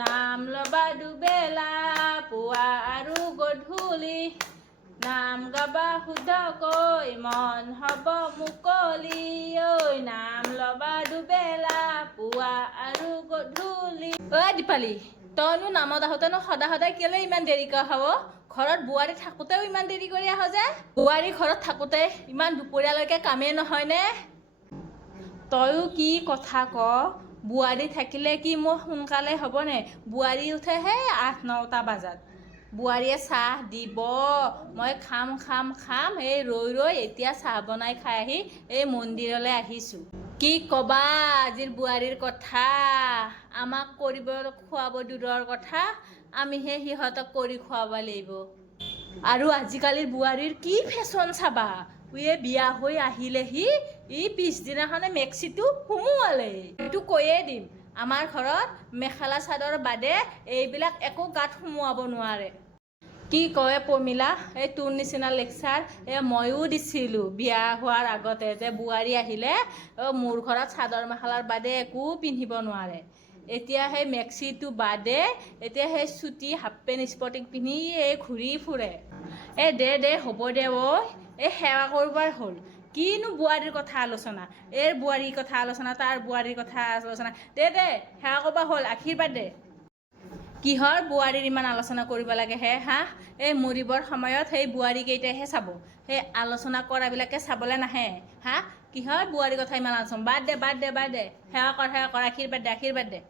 নাম লবা দুবেলা পুৱা আৰু গধূলি নাম গাবা শুদ্ধকৈ মন হ'ব মুকলি ঐ নাম লবা দুবেলা পুৱা আৰু গধূলি। ঐ দীপালি, তইনো নামত আহোঁতেনো সদায় কেলে ইমান দেৰিকৈ আহ? ঘৰত বোৱাৰী থাকোঁতেও ইমান দেৰি কৰি আহ যে? বোৱাৰী ঘৰত থাকোঁতে ইমান দুপৰীয়ালৈকে কামেই নহয়নে? তইও কি কথা ক? বোৱাৰী থাকিলে কি মোৰ সোনকালে হ'বনে? বোৱাৰী উঠেহে ৮-৯টা বজাত। বোৱাৰীয়ে চাহ দিব, মই খাম এই ৰৈ এতিয়া চাহ বনাই খাই আহি এই মন্দিৰলৈ আহিছোঁ। কি ক'বা আজিৰ বোৱাৰীৰ কথা? আমাক কৰিব খুৱাব দূৰৰ কথা, আমিহে সিহঁতক কৰি খুৱাব লাগিব। আৰু আজিকালিৰ বোৱাৰীৰ কি ফেশ্বন চাবা? বিয়া হৈ আহিলেহি পিছদিনাখনে মেক্সিটো সোমোৱালে। এইটো কৈয়ে দিম, আমাৰ ঘৰত মেখেলা চাদৰ বাদে এইবিলাক একো গাত সোমোৱাব নোৱাৰে। কি কয় পমিলা, এই তোৰ নিচিনা লেকচাৰ ময়ো দিছিলোঁ বিয়া হোৱাৰ আগতে যে বোৱাৰী আহিলে মোৰ ঘৰত চাদৰ মেখেলাৰ বাদে একো পিন্ধিব নোৱাৰে। এতিয়া সেই মেক্সিটো বাদে এতিয়া সেই চুটি হাফ পেণ্ট স্পৰ্টিং পিন্ধি ঘূৰি ফুৰে। দে হ'ব দে এই সেৱা কৰিবাৰ হ'ল। কিনো বোৱাৰীৰ কথা আলোচনা, বোৱাৰীৰ কথা আলোচনা, তাৰ বোৱাৰীৰ কথা আলোচনা। দে সেৱা কৰিবা হ'ল, আশীৰ্বাদ দে। কিহৰ বোৱাৰীৰ ইমান আলোচনা কৰিব লাগে হা? মৰিবৰ সময়ত সেই বোৱাৰীকেইটাইহে চাব, সেই আলোচনা কৰাবিলাকে চাবলৈ নাহে হা? কিহৰ বোৱাৰীৰ কথা ইমান আলোচনা? বাদ দে সেৱা কৰ, আশীৰ্বাদ দে।